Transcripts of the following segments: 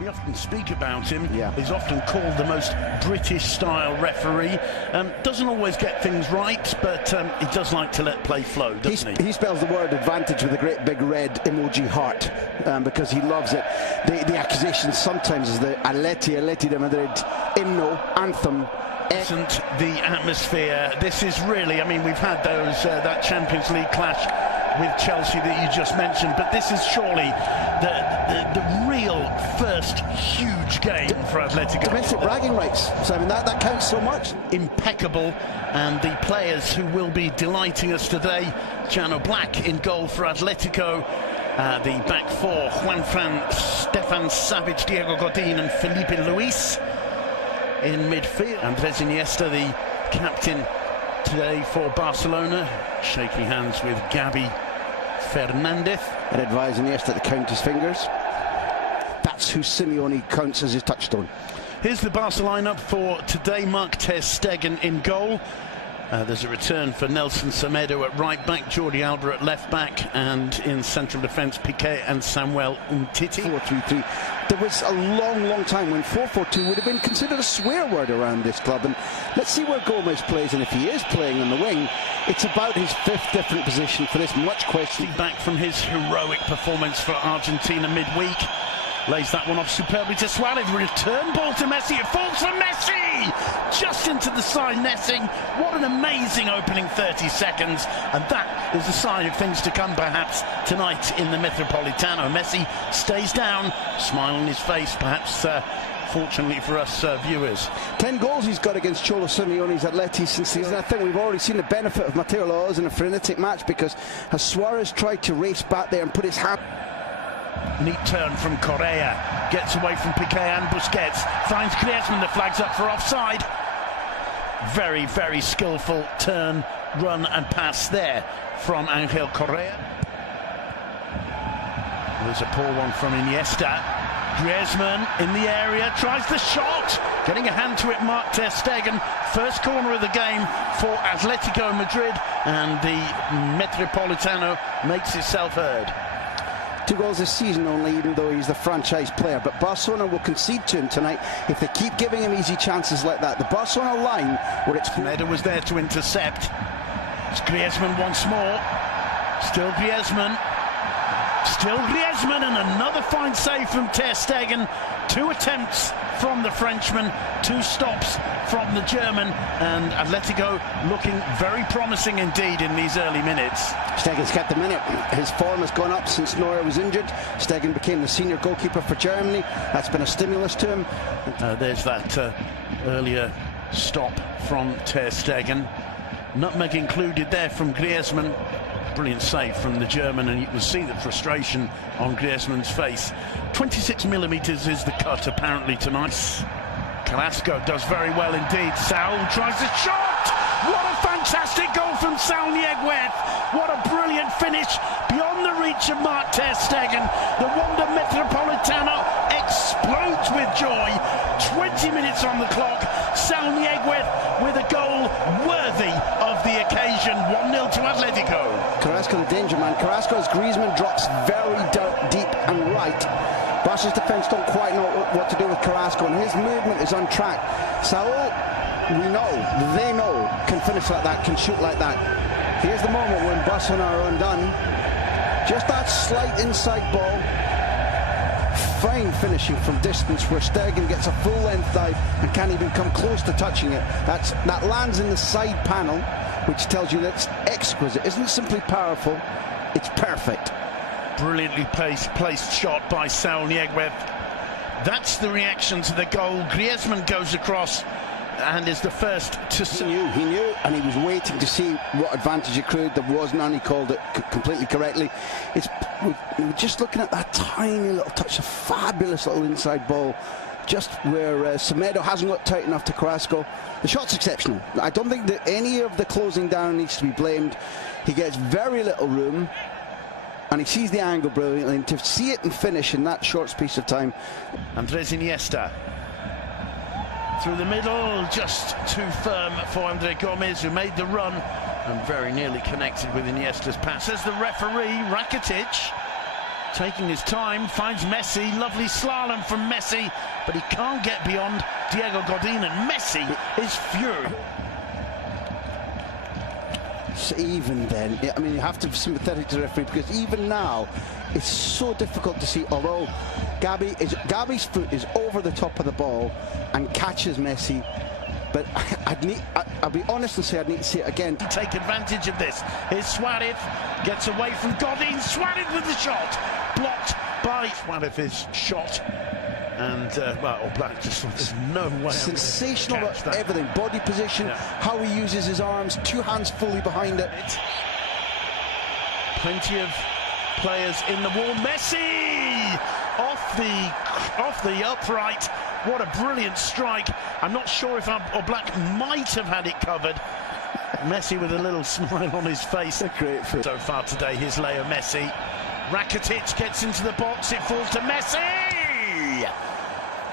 We often speak about him. He's often called the most British-style referee. Doesn't always get things right, but he does like to let play flow, doesn't he? He spells the word advantage with a great big red emoji heart because he loves it. The accusation sometimes is the Atleti de Madrid hymno, anthem. Isn't the atmosphere? This is really, I mean, we've had those that Champions League clash with Chelsea that you just mentioned, but this is surely the real first huge game for Atletico. Domestic bragging rights, Simon, that counts so much. Impeccable, and the players who will be delighting us today, Jano Black in goal for Atletico, the back four, Juanfran, Stefan Savic, Diego Godin and Felipe Luis in midfield. Andres Iniesta, the captain today for Barcelona, shaking hands with Gabi Fernandez. And advise Iniesta to count his fingers. That's who Simeone counts as his touchstone. Here's the Barca lineup for today. Mark ter Stegen in goal. There's a return for Nelson Semedo at right back, Jordi Alba at left back, and in central defence, Piqué and Samuel Umtiti. 4-3-3. There was a long time when 4-4-2 would have been considered a swear word around this club, and let's see where Gomez plays, and if he is playing on the wing, it's about his fifth different position for this much question. Back from his heroic performance for Argentina midweek. Lays that one off superbly to Suarez. Return ball to Messi. It falls for Messi! Just into the side netting. What an amazing opening 30 seconds. And that is a sign of things to come perhaps tonight in the Metropolitano. Messi stays down, smile on his face, perhaps fortunately for us viewers. 10 goals he's got against Cholo Simeone's Atleti since season. I think we've already seen the benefit of Mateo Laoz in a frenetic match, because as Suarez tried to race back there and put his hand... Neat turn from Correa, gets away from Piqué and Busquets, finds Griezmann, the flag's up for offside. Very, very skillful turn, run and pass there from Angel Correa. There's a poor one from Iniesta. Griezmann in the area, tries the shot, getting a hand to it, Mark ter Stegen. First corner of the game for Atletico Madrid, and the Metropolitano makes itself heard. 2 goals this season only, even though he's the franchise player. But Barcelona will concede to him tonight if they keep giving him easy chances like that. The Barcelona line, where it's... Meda was there to intercept. It's Griezmann once more. Still Griezmann. Still Griezmann, and another fine save from ter Stegen. 2 attempts from the Frenchman, 2 stops from the German, and Atletico looking very promising indeed in these early minutes. Stegen's kept the minute. His form has gone up since Neuer was injured. Stegen became the senior goalkeeper for Germany. That's been a stimulus to him. There's that earlier stop from ter Stegen. Nutmeg included there from Griezmann. Brilliant save from the German, and you can see the frustration on Griezmann's face. 26 millimetres is the cut apparently tonight. Carrasco does very well indeed. Saul tries a shot! What a fantastic goal from Saul Nieguez! What a brilliant finish beyond the reach of Mark ter Stegen. The Wanda Metropolitano explodes with joy. 20 minutes on the clock. Saul Nieguez with a goal worthy of the occasion. 1-0 to Atletico. Carrasco, the danger man. Carrasco, as Griezmann drops very deep and right. Barca's defence don't quite know what to do with Carrasco, and his movement is on track. Saul, they know, can finish like that, can shoot like that. Here's the moment when Barcelona are undone. Just that slight inside ball. Fine finishing from distance, where Stegen gets a full-length dive and can't even come close to touching it. That lands in the side panel, which tells you that it's exquisite. Isn't simply powerful, it's perfect. Brilliantly placed shot by Saul Nieguez. That's the reaction to the goal. Griezmann goes across and is the first to... He knew, and he was waiting to see what advantage accrued. There was none. He called it completely correctly. We're just looking at that tiny little touch, a fabulous little inside ball, just where Semedo hasn't got tight enough to Carrasco. The shot's exceptional. I don't think that any of the closing down needs to be blamed. He gets very little room, and he sees the angle brilliantly, and to see it and finish in that short space of time. Andres Iniesta through the middle, just too firm for Andre Gomez, who made the run and very nearly connected with Iniesta's pass. As the referee, Rakitic, taking his time, finds Messi, lovely slalom from Messi, but he can't get beyond Diego Godin, and Messi is furious. So even then, I mean, you have to be sympathetic to the referee, because even now, it's so difficult to see, although Gabi's foot is over the top of the ball and catches Messi. But I'll be honest and say I'd need to see it again. Take advantage of this. Here's Suarez, gets away from Godin. Suarez with the shot, blocked by Suarez's shot. And, well, Black just, there's no way. Sensational at everything. Body position, how he uses his arms, two hands fully behind it. Plenty of players in the wall. Messi off the upright. What a brilliant strike. I'm not sure if Black might have had it covered. Messi with a little smile on his face. A great fit. So far today, here's Leo Messi. Rakitic gets into the box. It falls to Messi.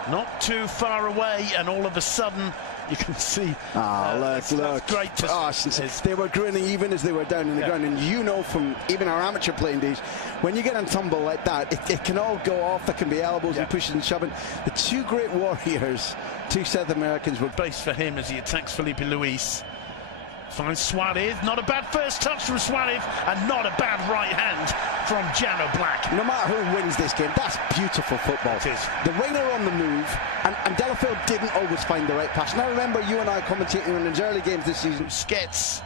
Not too far away, and all of a sudden you can see. Look. Great to they were grinning even as they were down in the ground, and you know from even our amateur playing days, when you get on tumble like that, it can all go off. There can be elbows and pushes and shoving. The two great warriors, two South Americans, were base for him as he attacks Felipe Luis. Finds Suarez, not a bad first touch from Suarez, and not a bad right hand from Jano Black. No matter who wins this game, that's beautiful football. It is. The winger on the move, and Delafield didn't always find the right pass. And I remember you and I commentating on his early games this season. Skets.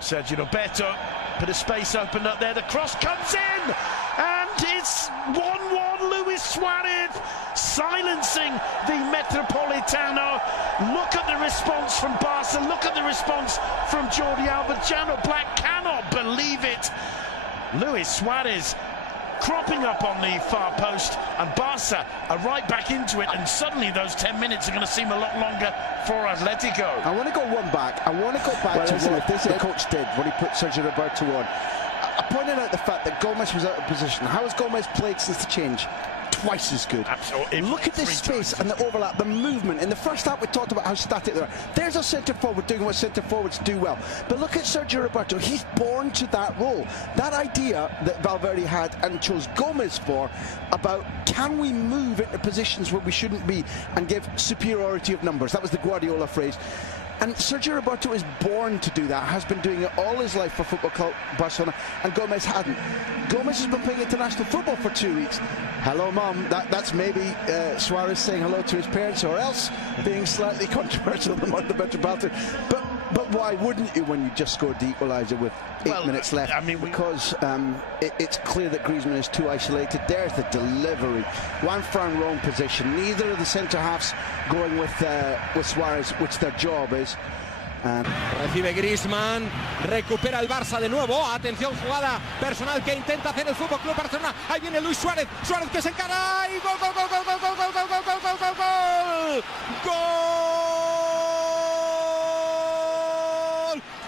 Sergio Roberto, bit of space opened up there, the cross comes in, and it's 1-1. Luis Suarez silencing the Metropolitano. Look at the response from Barca, look at the response from Jordi Alba. Jano Black cannot believe it. Luis Suarez cropping up on the far post, and Barca are right back into it, and suddenly those 10 minutes are going to seem a lot longer for Athletico. I want to go one back. I want to go back to what this coach did when he put Sergio Roberto on. I pointed out the fact that Gomez was out of position. How has Gomez played since the change? Twice as good. Absolutely. Look at this space and the overlap, the movement. In the first half, we talked about how static they are. There's a centre forward doing what centre forwards do well. But look at Sergio Roberto. He's born to that role. That idea that Valverde had and chose Gomez for, about can we move into positions where we shouldn't be and give superiority of numbers. That was the Guardiola phrase. And Sergio Roberto is born to do that, has been doing it all his life for Football Club Barcelona, and Gomez hadn't. Gomez has been playing international football for 2 weeks. Hello, Mum. That's maybe Suarez saying hello to his parents, or else being slightly controversial among the Metropolitan. But why wouldn't you when you just scored the equaliser with 8 minutes left? I mean, because it's clear that Griezmann is too isolated. There's the delivery. Juan Fran wrong position. Neither of the centre-halves going with Suarez, which their job is. Recibe Griezmann, recupera el Barça de nuevo. Atención, jugada personal que intenta hacer el Fútbol Club Barcelona. Ahí viene Luis Suárez. Suárez que se encara y gol, gol, gol, gol, gol, gol, gol, gol, gol, gol, gol, gol. Gol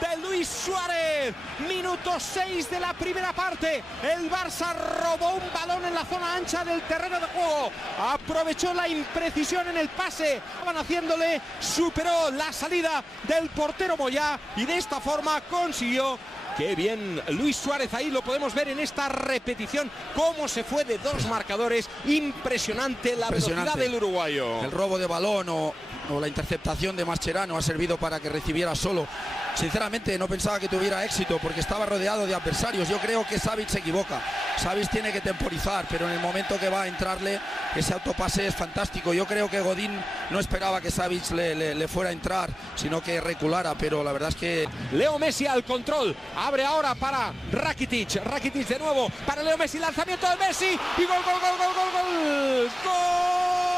de Luis Suárez. Minuto 6 de la primera parte. El Barça robó un balón en la zona ancha del terreno de juego. Aprovechó la imprecisión en el pase. Estaban haciéndole, superó la salida del portero Moyá y de esta forma consiguió. Qué bien Luis Suárez, ahí lo podemos ver en esta repetición, cómo se fue de dos marcadores. Impresionante la velocidad del uruguayo. El robo de balón o la interceptación de Mascherano ha servido para que recibiera solo. Sinceramente no pensaba que tuviera éxito porque estaba rodeado de adversarios. Yo creo que Savic se equivoca. Savic tiene que temporizar, pero en el momento que va a entrarle, ese autopase es fantástico. Yo creo que Godín no esperaba que Savic le fuera a entrar, sino que reculara, pero la verdad es que... Leo Messi al control, abre ahora para Rakitic. Rakitic de nuevo para Leo Messi, lanzamiento de Messi y gol, gol, gol, gol, gol, gol. ¡Gol!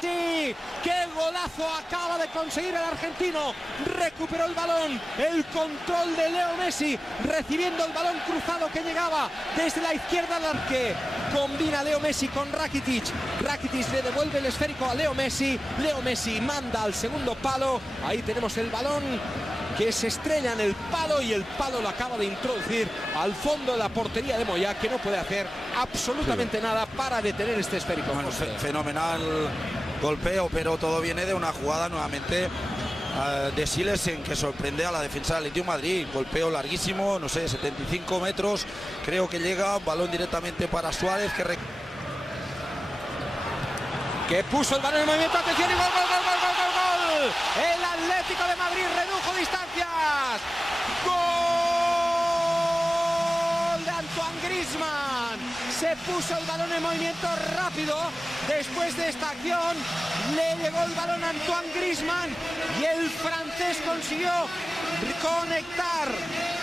Sí, qué golazo acaba de conseguir el argentino. Recuperó el balón, el control de Leo Messi, recibiendo el balón cruzado que llegaba desde la izquierda al arque. Combina Leo Messi con Rakitic. Rakitic le devuelve el esférico a Leo Messi. Leo Messi manda al segundo palo. Ahí tenemos el balón que se estrella en el palo y el palo lo acaba de introducir al fondo de la portería de Moyá, que no puede hacer absolutamente nada para detener este esférico. Bueno, fenomenal golpeo, pero todo viene de una jugada nuevamente de Siles en que sorprende a la defensa del Atlético de Madrid. Golpeo larguísimo, no sé, 75 metros, creo que llega, balón directamente para Suárez que puso el balón en movimiento, atención y gol, gol, gol, gol, gol, gol, gol. El Atlético de Madrid redujo distancias. Gol de Antoine Griezmann. Se puso el balón en movimiento rápido. Después de esta acción le llegó el balón a Antoine Griezmann y el francés consiguió conectar.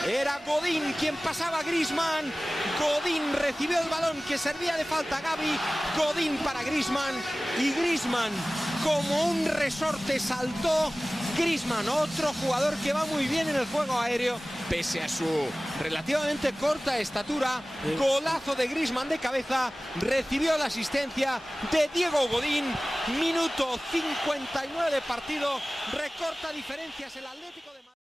Era Godín quien pasaba a Griezmann. Godín recibió el balón que servía de falta a Gavi. Godín para Griezmann y Griezmann como un resorte saltó. Griezmann, otro jugador que va muy bien en el juego aéreo, pese a su relativamente corta estatura. Golazo de Griezmann de cabeza, recibió la asistencia de Diego Godín. Minuto 59 de partido, recorta diferencias el Atlético de Madrid.